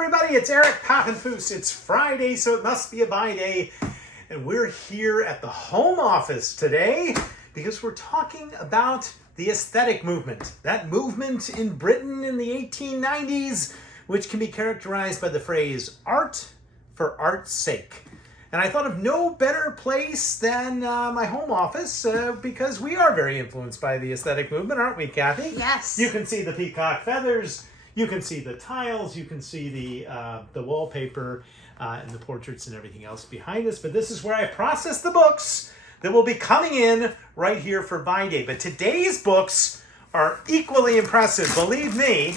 everybody, it's Eric Pappenfuss. It's Friday, so it must be a buy day. And we're here at the home office today because we're talking about the aesthetic movement. That movement in Britain in the 1890s, which can be characterized by the phrase art for art's sake. And I thought of no better place than my home office because we are very influenced by the aesthetic movement, aren't we, Kathy? Yes. You can see the peacock feathers, you can see the tiles, you can see the wallpaper and the portraits and everything else behind us. But this is where I process the books that will be coming in right here for buy day. But today's books are equally impressive, believe me.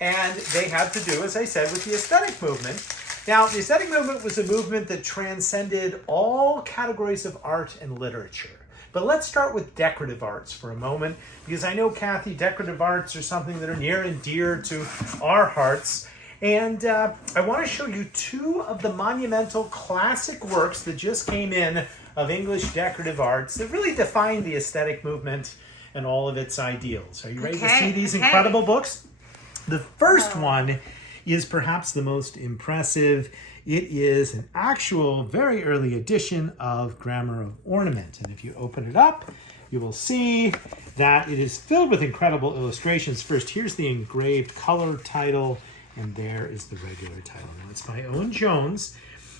And they have to do, as I said, with the aesthetic movement. Now, the aesthetic movement was a movement that transcended all categories of art and literature. But let's start with decorative arts for a moment, because I know, Kathy, decorative arts are something that are near and dear to our hearts. And I want to show you two of the monumental classic works that just came in of English decorative arts that really define the aesthetic movement and all of its ideals. Are you ready to see these incredible books? The first one is perhaps the most impressive. It is an actual very early edition of Grammar of Ornament. And if you open it up, you will see that it is filled with incredible illustrations. First, here's the engraved color title, and there is the regular title. Now, it's by Owen Jones,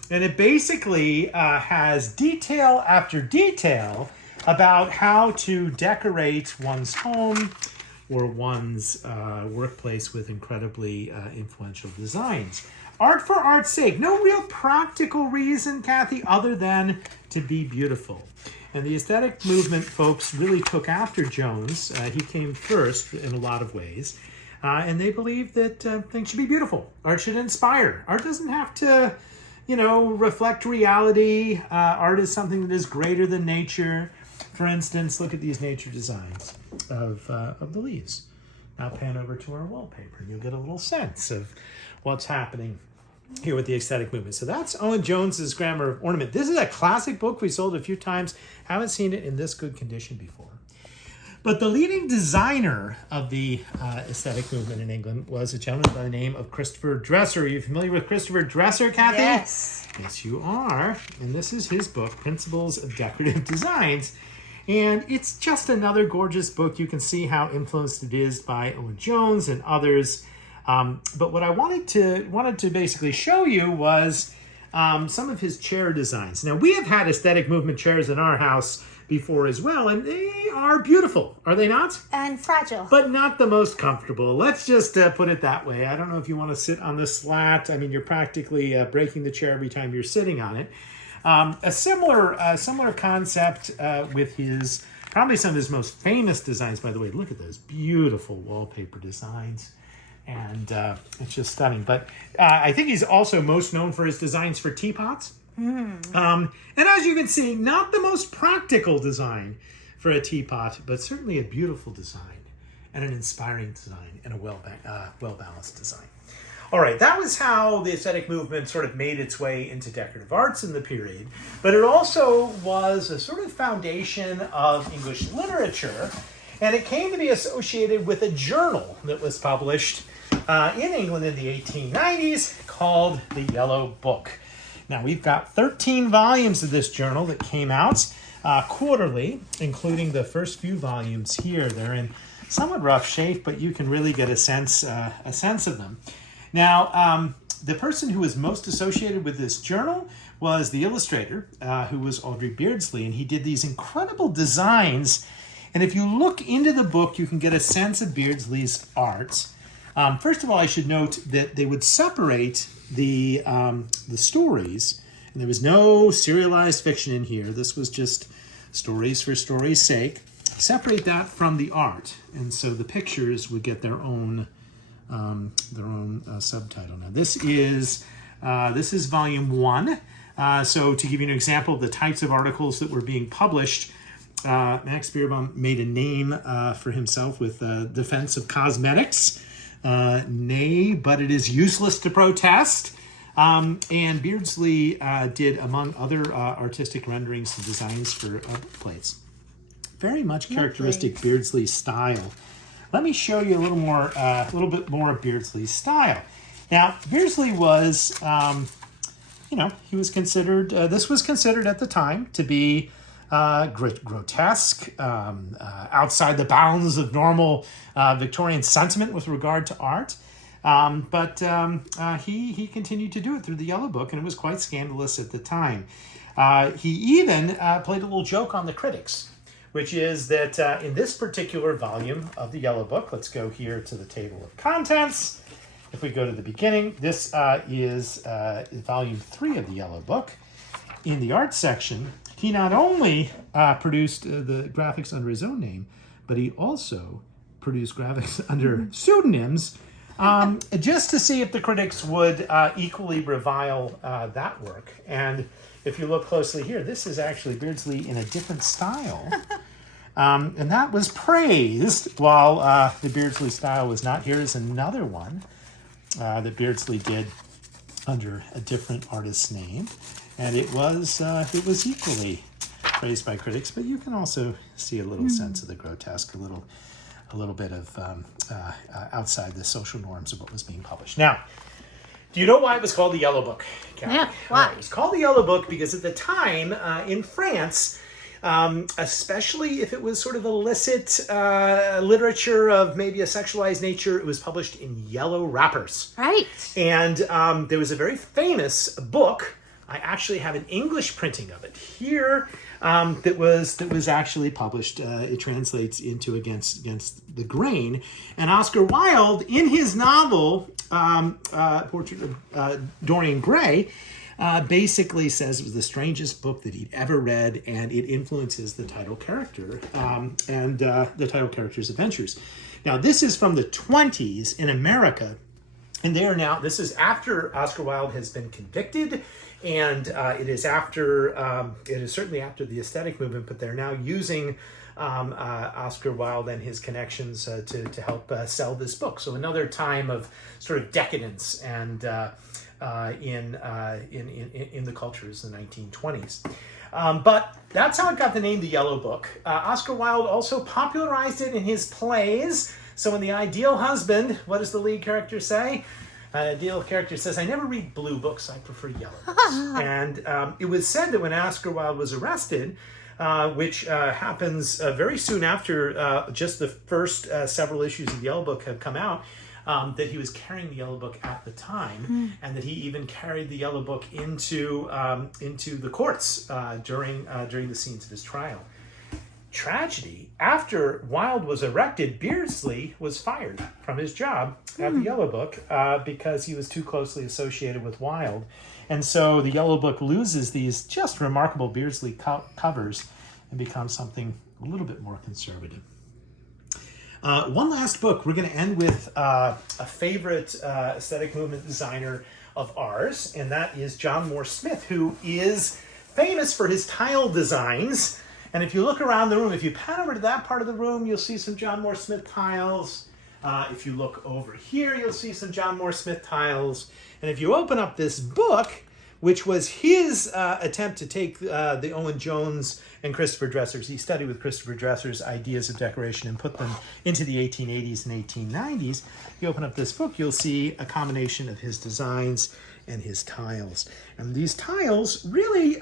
and it basically has detail after detail about how to decorate one's home or one's workplace with incredibly influential designs. Art for art's sake. No real practical reason, Kathy, other than to be beautiful. And the aesthetic movement folks really took after Jones. He came first in a lot of ways. And they believed that things should be beautiful. Art should inspire. Art doesn't have to, reflect reality. Art is something that is greater than nature. For instance, look at these nature designs of the leaves. Now pan over to our wallpaper and you'll get a little sense of what's happening here with the aesthetic movement. So that's Owen Jones's Grammar of Ornament. This is a classic book. We sold a few times. Haven't seen it in this good condition before. But the leading designer of the aesthetic movement in England was a gentleman by the name of Christopher Dresser. Are you familiar with Christopher Dresser, Kathy? Yes. Yes, you are. And this is his book, Principles of Decorative Designs. And it's just another gorgeous book. You can see how influenced it is by Owen Jones and others. But what I wanted to basically show you was some of his chair designs. Now, we have had aesthetic movement chairs in our house before as well, and they are beautiful, are they not? And fragile. But not the most comfortable. Let's just put it that way. I don't know if you want to sit on the slat. I mean, you're practically breaking the chair every time you're sitting on it. A similar concept with his, probably some of his most famous designs, by the way. Look at those beautiful wallpaper designs. And it's just stunning. But I think he's also most known for his designs for teapots. And as you can see, not the most practical design for a teapot, but certainly a beautiful design and an inspiring design and a well-balanced design. All right, that was how the aesthetic movement sort of made its way into decorative arts in the period, but it also was a sort of foundation of English literature, and it came to be associated with a journal that was published in England in the 1890s called the Yellow Book. Now, we've got 13 volumes of this journal that came out quarterly, including the first few volumes here. They're in somewhat rough shape, but you can really get a sense of them. Now, the person who was most associated with this journal was the illustrator, who was Audrey Beardsley, and he did these incredible designs. And if you look into the book, you can get a sense of Beardsley's art. First of all, I should note that they would separate the stories, and there was no serialized fiction in here. This was just stories for story's sake. Separate that from the art, and so the pictures would get their own subtitle. Now, this is volume 1. So to give you an example of the types of articles that were being published, Max Beerbohm made a name for himself with defense of cosmetics. Nay, but it is useless to protest. And Beardsley did, among other artistic renderings and designs for plates. Very much characteristic Beardsley style. Let me show you a little bit more of Beardsley's style. Now, Beardsley was, he was considered, this was considered at the time to be grotesque, outside the bounds of normal Victorian sentiment with regard to art. But he continued to do it through the Yellow Book, and it was quite scandalous at the time. He even played a little joke on the critics, which is that in this particular volume of the Yellow Book, let's go here to the table of contents. If we go to the beginning, this is volume 3 of the Yellow Book. In the art section, he not only produced the graphics under his own name, but he also produced graphics under pseudonyms, just to see if the critics would equally revile that work. And if you look closely here, this is actually Beardsley in a different style. And that was praised, while the Beardsley style was not. Here is another one that Beardsley did under a different artist's name. And it was equally praised by critics, but you can also see a little sense of the grotesque, a little bit of outside the social norms of what was being published. Now, do you know why it was called the Yellow Book, Kathy? Yeah, why? It was called the Yellow Book because at the time in France, especially if it was sort of illicit literature of maybe a sexualized nature, it was published in yellow wrappers. Right. And there was a very famous book. I actually have an English printing of it here that was actually published. It translates into Against the Grain. And Oscar Wilde, in his novel Portrait of Dorian Gray, basically says it was the strangest book that he'd ever read, and it influences the title character and the title character's adventures. Now, this is from the 20s in America, and they are now, this is after Oscar Wilde has been convicted, and it is certainly after the aesthetic movement, but they're now using Oscar Wilde and his connections to help sell this book. So another time of sort of decadence and in the cultures in the 1920s. But that's how it got the name The Yellow Book. Oscar Wilde also popularized it in his plays. So in The Ideal Husband, what does the lead character say? Ideal character says, "I never read blue books, I prefer yellow books." And it was said that when Oscar Wilde was arrested, which happens very soon after just the first several issues of the Yellow Book have come out, that he was carrying the Yellow Book at the time, and that he even carried the Yellow Book into the courts during the scenes of his trial. Tragedy, after Wilde was arrested, Beardsley was fired from his job at the Yellow Book because he was too closely associated with Wilde. And so the Yellow Book loses these just remarkable Beardsley covers and becomes something a little bit more conservative. One last book. We're going to end with a favorite aesthetic movement designer of ours, and that is John Moore Smith, who is famous for his tile designs. And if you look around the room, if you pan over to that part of the room, you'll see some John Moore Smith tiles. If you look over here, you'll see some John Moore Smith tiles. And if you open up this book, which was his attempt to take the Owen Jones and Christopher Dresser's, he studied with Christopher Dresser's ideas of decoration and put them into the 1880s and 1890s. If you open up this book, you'll see a combination of his designs and his tiles. And these tiles really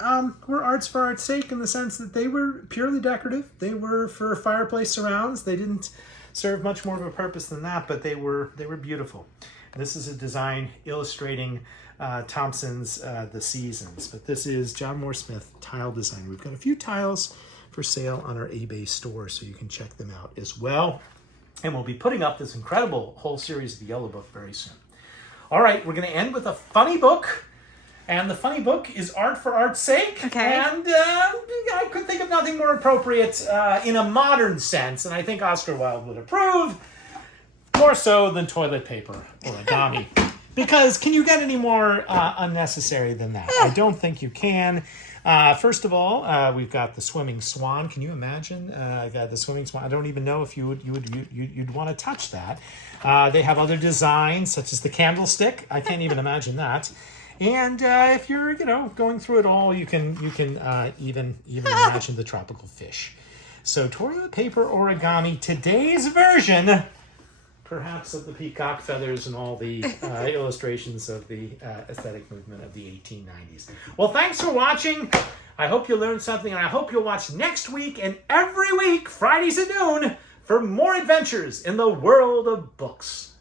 were arts for art's sake in the sense that they were purely decorative. They were for fireplace surrounds. They didn't serve much more of a purpose than that, but they were beautiful. This is a design illustrating Thompson's The Seasons, but this is John Moore Smith tile design. We've got a few tiles for sale on our eBay store, so you can check them out as well. And we'll be putting up this incredible whole series of the Yellow Book very soon. All right, we're going to end with a funny book. And the funny book is Art for Art's Sake. Okay. And I could think of nothing more appropriate in a modern sense, and I think Oscar Wilde would approve, more so than toilet paper origami. Because can you get any more unnecessary than that? I don't think you can. First of all, we've got the swimming swan. Can you imagine? The swimming swan. I don't even know if you'd want to touch that. They have other designs such as the candlestick. I can't even imagine that. And if you're going through it all, you can even imagine the tropical fish. So toilet paper origami, today's version. perhaps of the peacock feathers and all the illustrations of the aesthetic movement of the 1890s. Well, thanks for watching. I hope you learned something, and I hope you'll watch next week and every week, Fridays at noon, for more adventures in the world of books.